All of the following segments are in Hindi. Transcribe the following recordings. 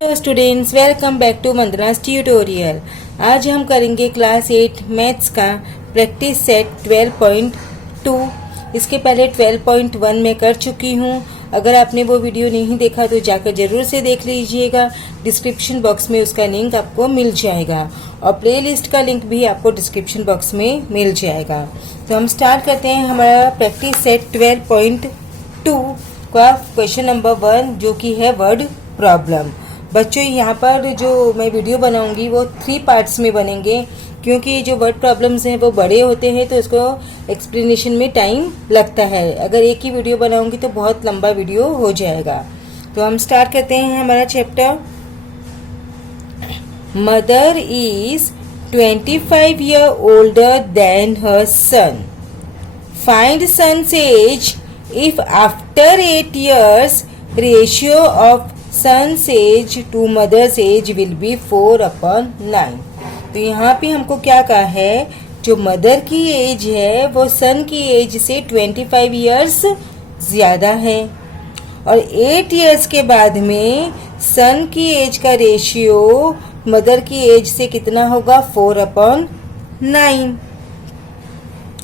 Hello students, welcome back to Mandana's tutorial. आज हम करेंगे क्लास 8 मैथ्स का प्रैक्टिस सेट 12.2। इसके पहले 12.1 में कर चुकी हूँ। अगर आपने वो वीडियो नहीं देखा तो जाकर ज़रूर से देख लीजिएगा। डिस्क्रिप्शन बॉक्स में उसका लिंक आपको मिल जाएगा और प्लेलिस्ट का लिंक भी आपको डिस्क्रिप्शन बॉक्स में मिल जाएगा। तो हम स्टार्ट करते हैं हमारा प्रैक्टिस सेट 12.2 का क्वेश्चन नंबर 1, जो कि है वर्ड प्रॉब्लम। बच्चों, यहाँ पर जो मैं वीडियो बनाऊंगी वो 3 पार्ट्स में बनेंगे, क्योंकि जो वर्ड प्रॉब्लम्स हैं वो बड़े होते हैं तो इसको एक्सप्लेनेशन में टाइम लगता है। अगर एक ही वीडियो बनाऊंगी तो बहुत लंबा वीडियो हो जाएगा। तो हम स्टार्ट करते हैं हमारा chapter. Mother is 25 year older than her son. Find son's age if after 8 years ratio of son's age to mother's age will be 4/9। तो यहाँ पे हमको क्या कहा है, जो मदर की एज है वो सन की एज से 25 इयर्स ज़्यादा है और 8 इयर्स के बाद में सन की एज का रेशियो मदर की एज से कितना होगा, 4/9।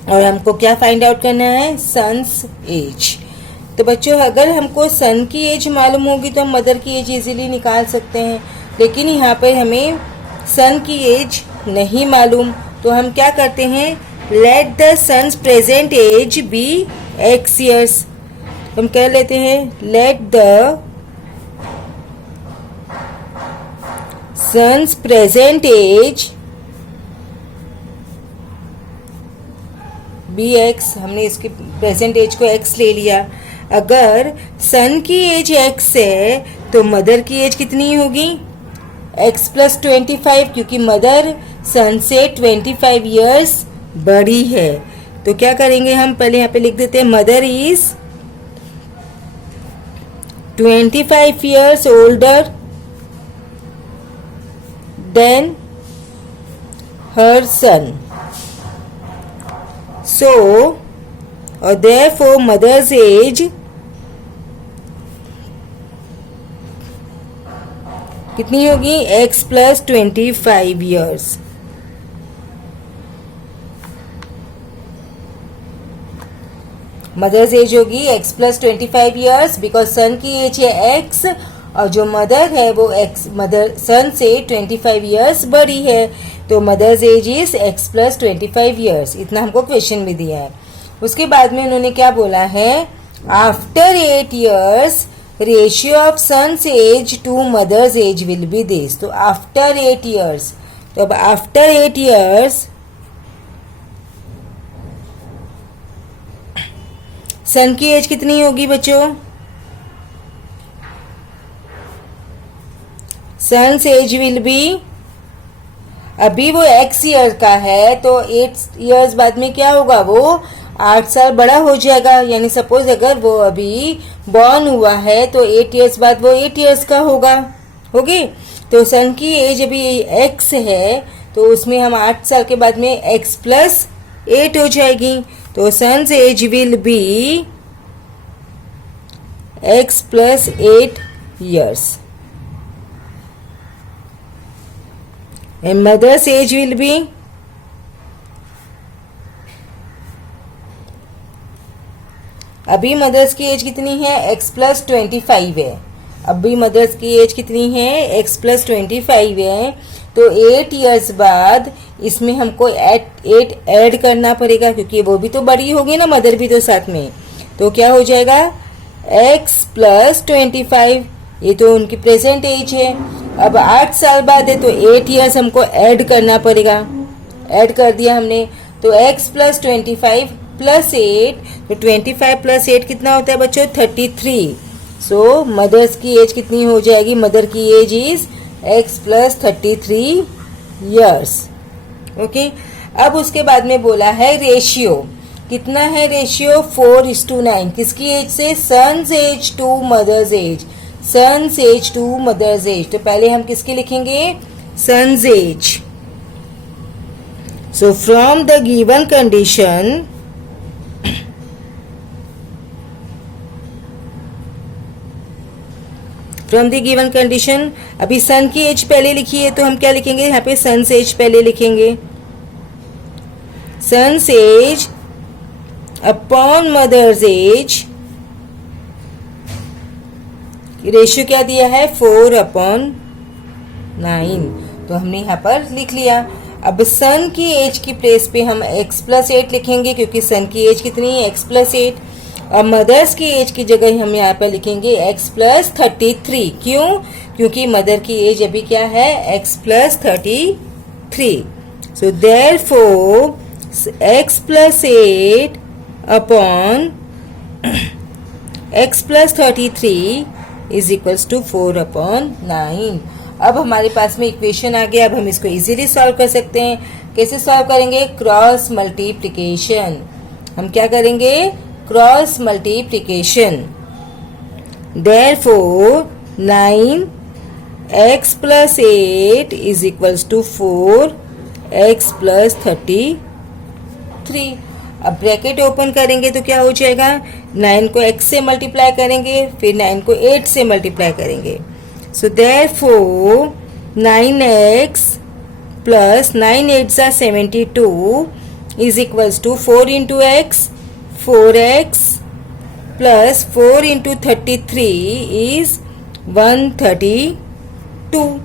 और हमको क्या फाइंड आउट करना है, सन्स एज। तो बच्चों, अगर हमको सन की एज मालूम होगी तो हम मदर की एज इजीली निकाल सकते हैं, लेकिन यहाँ पर हमें सन की एज नहीं मालूम। तो हम क्या करते हैं, let the son's present age be x years. हम कह लेते हैं let the son's present age be x. हमने इसके प्रेजेंट एज को एक्स ले लिया। अगर सन की एज एक्स है तो मदर की एज कितनी होगी, एक्स प्लस 25, क्योंकि मदर सन से 25 इयर्स बड़ी है। तो क्या करेंगे, हम पहले यहाँ पे लिख देते हैं mother is 25 years older than her son. So, or therefore mother's age कितनी होगी, x plus 25 years. Mother's age होगी x plus 25 years, because son की एज है x और जो मदर है वो x मदर सन से 25 ईयर्स बड़ी है। तो mother's age is x plus 25 years. इतना हमको क्वेश्चन में दिया है। उसके बाद में उन्होंने क्या बोला है, after 8 years ratio of son's age to mother's age will be this. तो आफ्टर 8 ईयर्स, तो अब आफ्टर 8 ईयर्स सन की एज कितनी होगी बच्चों, सन्स एज विल बी, अभी वो x ईयर का है तो 8 इयर्स बाद में क्या होगा, वो 8 साल बड़ा हो जाएगा। यानी सपोज अगर वो अभी बॉर्न हुआ है तो 8 इयर्स बाद वो 8 इयर्स का होगी। तो सन की एज अभी x है तो उसमें हम 8 साल के बाद में x प्लस 8 हो जाएगी। तो son's age will be x plus 8 years and mother's age will be, अभी मदर्स की एज कितनी है, x प्लस 25 है। अभी मदर्स की एज कितनी है, x प्लस 25 है। तो 8 इयर्स बाद इसमें हमको 8 ऐड करना पड़ेगा, क्योंकि वो भी तो बड़ी होगी ना, मदर भी तो साथ में। तो क्या हो जाएगा, x प्लस 25, ये तो उनकी प्रेजेंट एज है। अब 8 साल बाद है तो 8 इयर्स हमको ऐड करना पड़ेगा। ऐड कर दिया हमने, तो x प्लस 25 प्लस 8, तो 25 प्लस 8 कितना होता है बच्चों, 33। सो मदर्स की एज कितनी हो जाएगी, मदर की age is x plus 33 years. Okay. अब उसके बाद में बोला है रेशियो, कितना है रेशियो, 4:9। किसकी एज से, son's age to mother's age, son's age to mother's age. तो पहले हम किसकी लिखेंगे, son's age. So from the given condition, from the given condition. अभी सन की एज पहले लिखी है तो हम क्या लिखेंगे, यहाँ पे सन्स एज पहले लिखेंगे। Son's age upon mother's age, ratio क्या दिया है 4/9, तो हमने यहाँ पर लिख लिया। अब सन की एज की प्लेस पे हम x+8 लिखेंगे क्योंकि सन की एज कितनी है x+8, और मदर्स की एज की जगह हम यहाँ पर लिखेंगे x+33। क्यों? क्योंकि मदर की एज अभी क्या है x+33। So therefore x+8 upon x+33 is equals to 4/9। अब हमारे पास में इक्वेशन आ गया। अब हम इसको इजीली सॉल्व कर सकते हैं। कैसे सॉल्व करेंगे? Cross multiplication. हम क्या करेंगे? Cross multiplication. Therefore 9x+8 is equals to 4x+33। अब ब्रैकेट ओपन करेंगे तो क्या हो जाएगा, 9 को x से मल्टीप्लाई करेंगे, फिर 9 को 8 से मल्टीप्लाई करेंगे। So therefore 9x plus 9 8s are 72 is equals to 4 into x, 4x plus 4 into 33 is 132.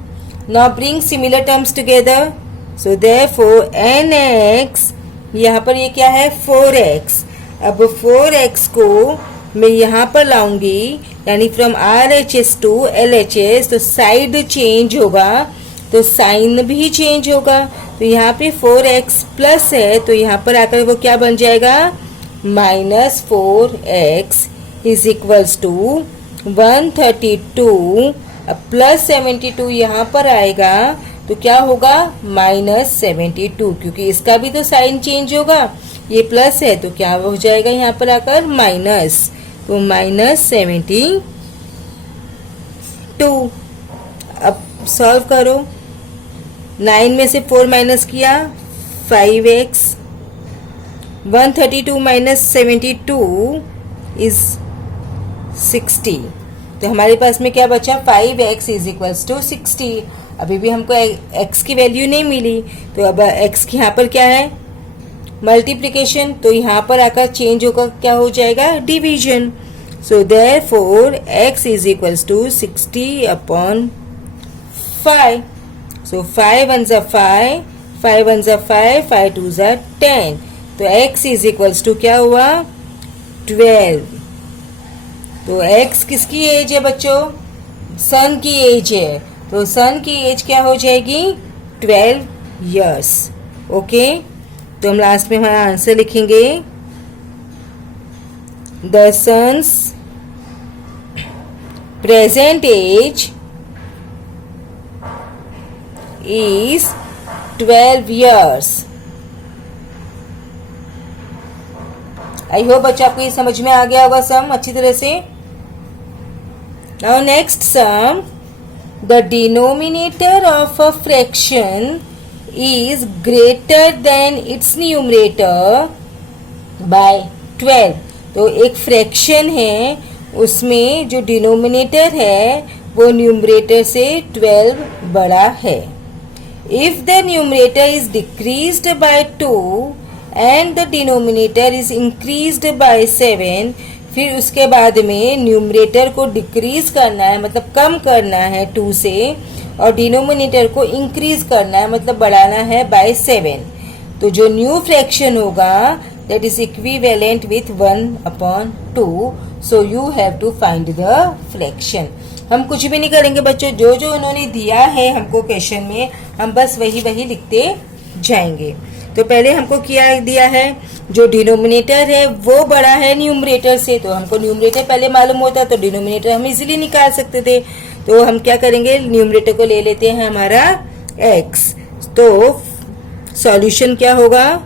Now bring similar terms together. So therefore nx, यहाँ पर ये क्या है 4x। अब 4x को मैं यहाँ पर लाऊंगी, यानी फ्रॉम RHS टू LHS, तो साइड चेंज होगा तो साइन भी चेंज होगा। तो यहाँ पे 4x प्लस है तो यहाँ पर आकर वो क्या बन जाएगा -4x इज इक्वल्स टू 132। अब प्लस 72 यहाँ पर आएगा तो क्या होगा -72, क्योंकि इसका भी तो साइन चेंज होगा, ये प्लस है तो क्या हो जाएगा यहाँ पर आकर माइनस, तो -72। अब सॉल्व करो, 9 में से 4 माइनस किया 5x, 132 माइनस 72 इज 60। तो हमारे पास में क्या बचा 5x इज इक्वल्स टू 60। अभी भी हमको x की वैल्यू नहीं मिली, तो अब x की यहाँ पर क्या है मल्टीप्लिकेशन, तो यहाँ पर आकर चेंज होकर क्या हो जाएगा division. So therefore x is equals to 60/5। So 5 1s are 5, 5 1s are 5, 5 2s are 10। तो x इज इक्वल्स टू क्या हुआ 12। तो x किसकी एज है बच्चों, सन की एज है, तो सन की एज क्या हो जाएगी 12 years। ओके, तो हम लास्ट में हमारा आंसर लिखेंगे, the son's present age is 12 years। I hope बच्चों आपको ये समझ में आ गया होगा सम अच्छी तरह से। Now next sum, the denominator of a fraction is greater than its numerator by 12। तो एक फ्रैक्शन है, उसमें जो डिनोमिनेटर है वो न्यूमरेटर से 12 बड़ा है। If the numerator is decreased by 2 and the denominator is increased by 7, फिर उसके बाद में न्यूमरेटर को डिक्रीज करना है, मतलब कम करना है 2 से, और डिनोमिनेटर को इंक्रीज करना है, मतलब बढ़ाना है बाय 7। तो जो न्यू फ्रैक्शन होगा that is equivalent with 1/2। So you have to find the fraction. हम कुछ भी नहीं करेंगे बच्चों, जो जो उन्होंने दिया है हमको क्वेश्चन में, हम बस वही वही लिखते जाएंगे। तो पहले हमको क्या दिया है, जो डिनोमिनेटर है वो बड़ा है न्यूमरेटर से, तो हमको न्यूमरेटर पहले मालूम होता तो डिनोमिनेटर हम इजीली निकाल सकते थे। तो हम क्या करेंगे, न्यूमरेटर को ले लेते हैं हमारा x। तो सॉल्यूशन क्या होगा,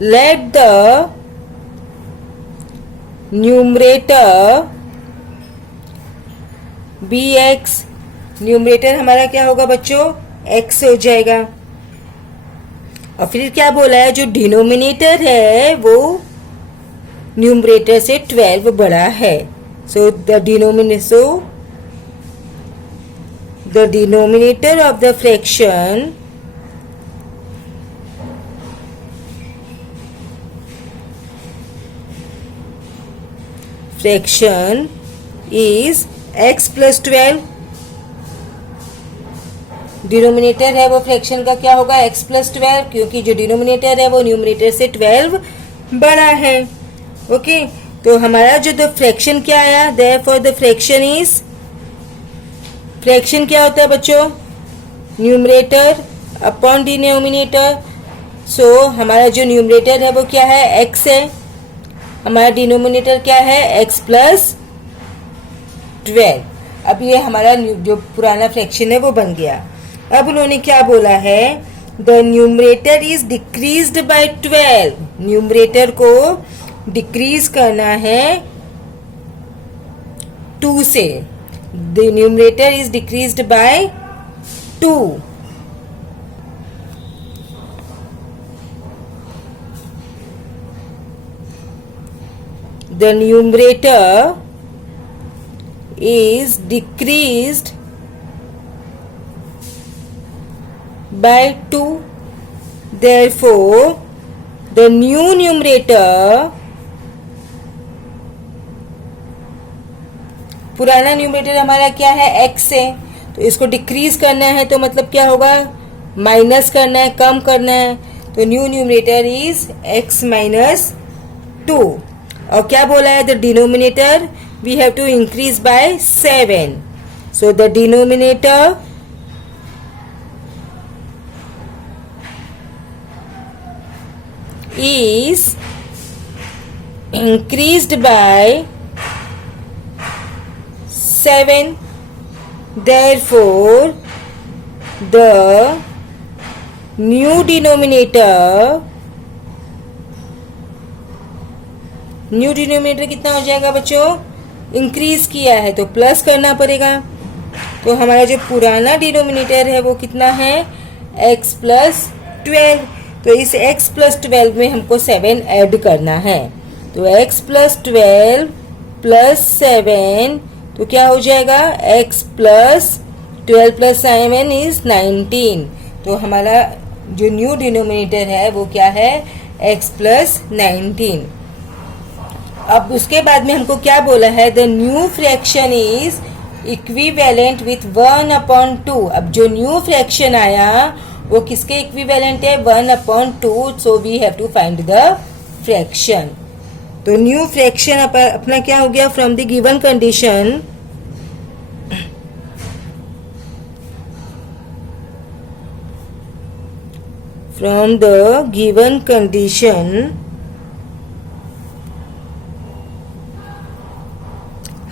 let the numerator be x। Numerator हमारा क्या होगा बच्चों x हो जाएगा, और फिर क्या बोला है, जो डिनोमिनेटर है वो न्यूमरेटर से 12 बड़ा है। So the denominator of the fraction is x plus 12. Denominator है वो फ्रैक्शन का क्या होगा, x प्लस 12, क्योंकि जो डिनोमिनेटर है वो न्यूमिनेटर से 12 बड़ा है. ओके, तो हमारा जो द फ्रैक्शन क्या आया, therefore the fraction is, fraction क्या होता है बच्चों, न्यूमरेटर अपॉन डिनोमिनेटर. सो हमारा जो न्यूमरेटर है वो क्या है, x है. हमारा डिनोमिनेटर क्या है, x प्लस 12. अब ये हमारा जो पुराना फ्रैक्शन है वो बन गया. अब उन्होंने क्या बोला है, the numerator is decreased bye 12. Numerator को डिक्रीज करना है 2 से. The numerator is decreased bye 2. The numerator is decreased by 2. Therefore the new numerator, पुराना न्यूमरेटर हमारा क्या है, x है. तो इसको डिक्रीज करना है तो मतलब क्या होगा, माइनस करना है, कम करना है. तो new numerator is x minus 2. और क्या बोला है, the denominator we have to increase by 7. So the denominator is increased by 7. Therefore the new denominator कितना हो जाएगा बच्चों, इंक्रीज किया है तो प्लस करना पड़ेगा. तो हमारा जो पुराना डिनोमिनेटर है वो कितना है, x प्लस 12. तो इस x प्लस 12 में हमको 7 ऐड करना है. तो x प्लस 12 प्लस 7 तो क्या हो जाएगा, x प्लस 12 प्लस 7 इज 19. तो हमारा जो न्यू डिनोमिनेटर है वो क्या है, x प्लस 19. अब उसके बाद में हमको क्या बोला है, the new fraction is equivalent with 1/2. अब जो न्यू फ्रैक्शन आया वो किसके इक्विवेलेंट है, 1/2. So we have to find the fraction. तो न्यू फ्रैक्शन अपना क्या हो गया, from the given condition, from the given condition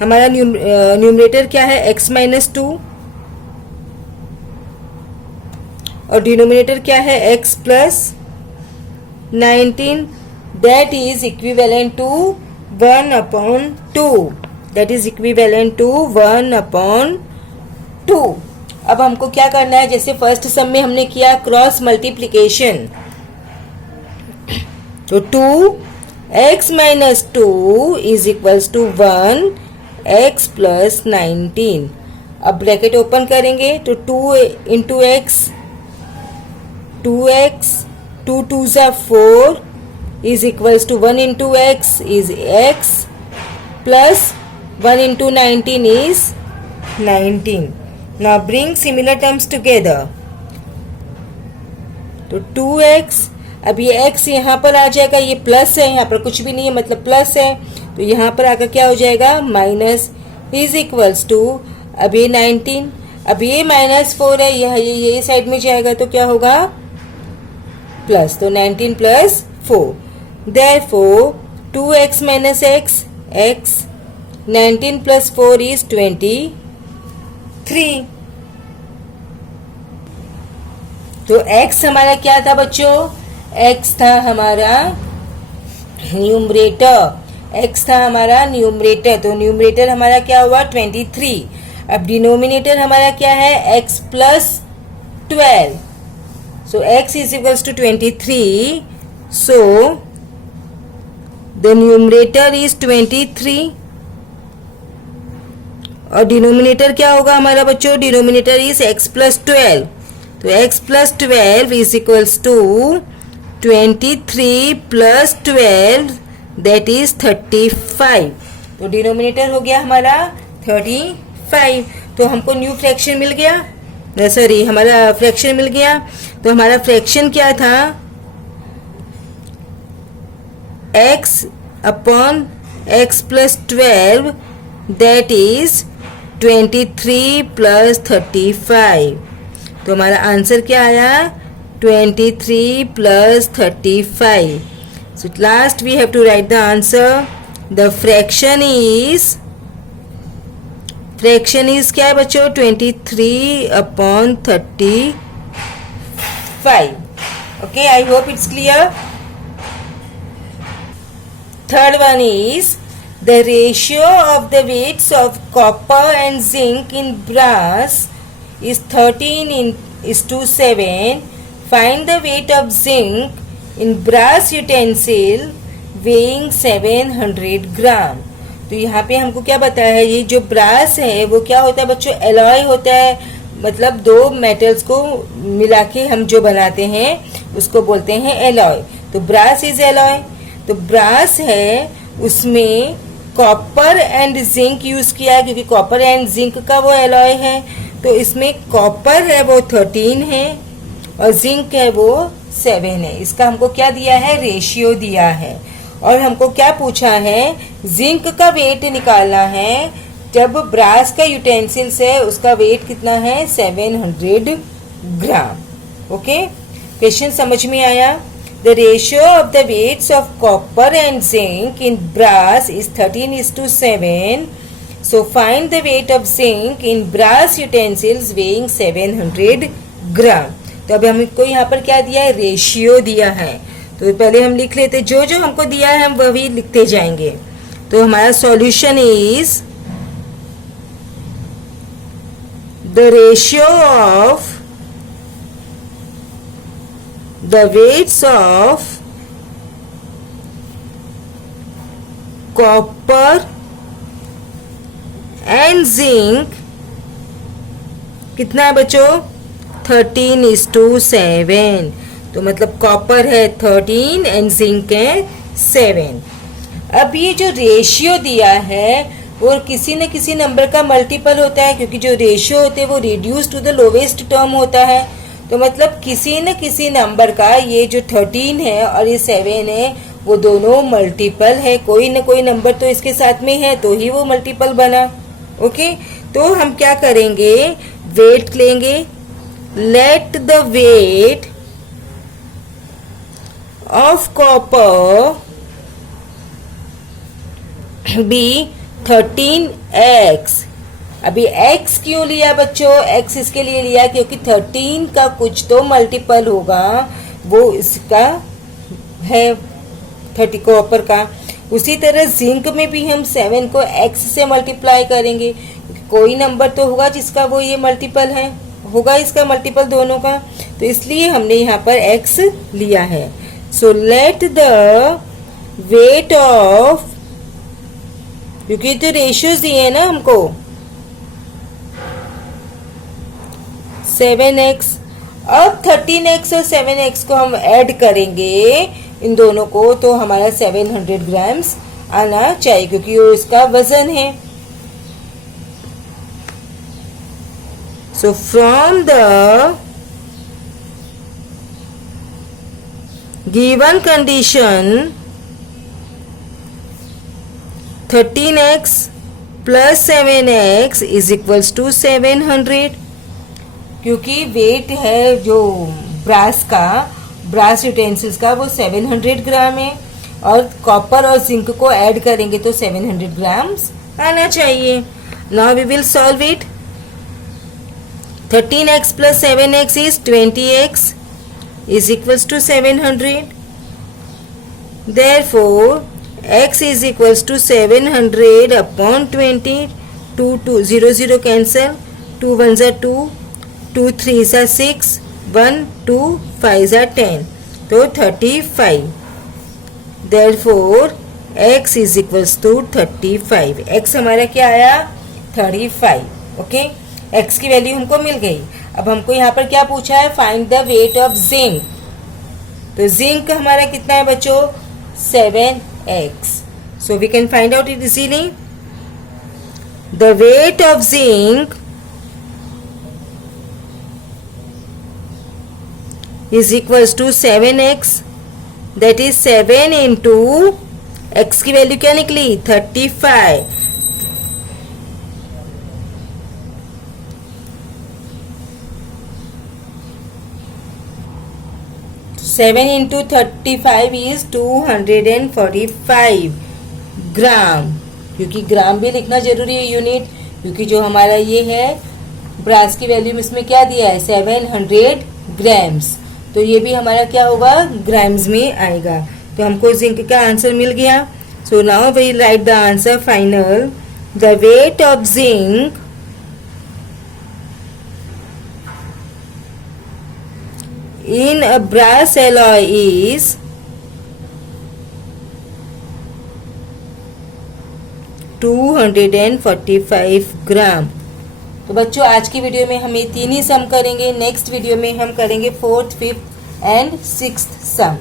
हमारा न्यूमरेटर क्या है, x माइनस 2, और डिनोमिनेटर क्या है, x plus 19. That is equivalent to 1/2. That is equivalent to 1/2. अब हमको क्या करना है, जैसे फर्स्ट सम में हमने किया क्रॉस मल्टीप्लीकेशन. तो 2x minus 2 is equals to 1 x plus 19. अब ब्रैकेट ओपन करेंगे तो 2 into x, 2x, 2 2s are 4 is equals to 1 into x is x plus 1 into 19 is 19. Now bring similar terms together. तो 2x, अब ये x यहाँ पर आ जाएगा, ये प्लस है, यहाँ पर कुछ भी नहीं है मतलब प्लस है. तो यहाँ पर आकर क्या हो जाएगा, माइनस इज इक्वल्स टू, अब ये 19, अब ये -4 है, ये साइड में जाएगा तो क्या होगा, प्लस. तो 19 plus 4. Therefore 2x minus x, x, 19 plus 4 is 23. तो x हमारा क्या था बच्चों, x था हमारा न्यूमरेटर, x था हमारा न्यूमरेटर. तो न्यूमरेटर हमारा क्या हुआ, 23. अब डिनोमिनेटर हमारा क्या है, x plus 12. So x is equals to 23. So the numerator is 23 और डिनोमिनेटर क्या होगा हमारा बच्चों? डिनोमिनेटर इज x प्लस 12, तो x plus 12 is equals to 23 plus 12 that is 35। तो डिनोमिनेटर हो गया हमारा 35। तो हमको न्यू फ्रैक्शन मिल गया, सॉरी हमारा फ्रैक्शन मिल गया। तो हमारा फ्रैक्शन क्या था? x upon x plus 12 that is 23 plus 35। तो हमारा आंसर क्या आया? 23 plus 35। So last we have to write the answer. The fraction is क्या है बच्चों? 23 upon 35। Okay, I hope it's clear. Third one is the ratio of the weights of copper and zinc in brass is 13:7. Find the weight of zinc in brass utensil weighing 700 ग्राम। तो यहाँ पे हमको क्या बताया है? ये जो ब्रास है वो क्या होता है बच्चों? एलॉय होता है, मतलब दो मेटल्स को मिला के हम जो बनाते हैं उसको बोलते हैं एलॉय। तो ब्रास इज एलॉय। तो ब्रास है उसमें कॉपर एंड जिंक यूज किया है, क्योंकि कॉपर एंड जिंक का वो एलॉय है। तो इसमें कॉपर है वो 13 है और जिंक है वो 7 है। इसका हमको क्या दिया है? रेशियो दिया है। और हमको क्या पूछा है? जिंक का वेट निकालना है। जब ब्रास का यूटेंसिल्स है उसका वेट कितना है? 700 ग्राम। ओके, क्वेश्चन समझ में आया? The ratio of the weights of copper and zinc in brass is 13:7. So find the weight of zinc in brass utensils weighing 700 ग्राम। तो अभी हमको यहाँ पर क्या दिया है? रेशियो दिया है। तो पहले हम लिख लेते, जो जो हमको दिया है हम वही लिखते जाएंगे। तो हमारा solution is the ratio of the weights of copper and zinc कितना है बच्चों? 13:7। तो मतलब कॉपर है 13 एंड जिंक है 7। अब ये जो रेशियो दिया है वो किसी न किसी नंबर का मल्टीपल होता है, क्योंकि जो रेशियो होते हैं वो reduce to the lowest term होता है। तो मतलब किसी न किसी नंबर का ये जो 13 है और ये 7 है वो दोनों मल्टीपल है। कोई न कोई नंबर तो इसके साथ में है तो ही वो मल्टीपल बना। ओके, तो हम क्या करेंगे? वेट लेंगे। Let the weight of copper be 13x। अभी x क्यों लिया बच्चों? x इसके लिए लिया क्योंकि 13 का कुछ तो मल्टीपल होगा, वो इसका है 30 कॉपर का। उसी तरह जिंक में भी हम 7 को x से मल्टीप्लाई करेंगे, कोई नंबर तो होगा जिसका वो ये मल्टीपल है, होगा इसका मल्टीपल दोनों का। तो इसलिए हमने यहाँ पर x लिया है। So let the weight of, क्योंकि तो रेशियोज दिए है ना हमको, 7x। अब 13x और 7x को हम ऐड करेंगे इन दोनों को, तो हमारा 700 ग्राम्स आना चाहिए, क्योंकि वो इसका वजन है। So from the given condition 13x plus 7x is equals to 700, क्योंकि वेट है जो ब्रास यूटेंसिल्स का वो 700 ग्राम है और कॉपर और जिंक को ऐड करेंगे तो 700 ग्राम्स आना चाहिए। Now we will solve it. 13x plus 7x is 20x is equals to 700. Therefore x is equals to 700 upon 20. 0 0 cancel, 2 1s are 2, 2 3s are 6, 1 2 5s are 10, तो 35। Therefore x is equals to 35। x हमारा क्या आया? 35। ओके, x की वैल्यू हमको मिल गई। अब हमको यहाँ पर क्या पूछा है, find the weight of zinc. तो जिंक हमारा कितना है बच्चों, 7x। So we can find out it easily. The weight of zinc is equals to 7x, that is 7 into x की वैल्यू क्या निकली, 35। 7 into 35 is 245 ग्राम, क्योंकि ग्राम भी लिखना जरूरी है यूनिट, क्योंकि जो हमारा ये है ब्रास की वैल्यू में इसमें क्या दिया है, 700 ग्राम्स। तो ये भी हमारा क्या होगा, ग्राम्स में आएगा। तो हमको जिंक का आंसर मिल गया। So now we write the answer final. The weight of zinc in a brass alloy is 245 gram. तो बच्चों आज की वीडियो में हम ये तीन ही सम करेंगे, नेक्स्ट वीडियो में हम करेंगे 4th, 5th एंड 6th सम।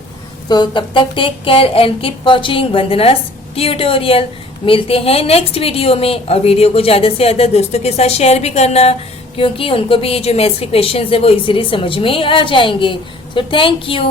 तो तब तक take care and keep watching Vandana's tutorial. मिलते हैं नेक्स्ट वीडियो में, और वीडियो को ज़्यादा से ज़्यादा दोस्तों के साथ शेयर भी करना, क्योंकि उनको भी ये जो मैथ्स के क्वेश्चंस है वो इजीली समझ में आ जाएंगे। So thank you.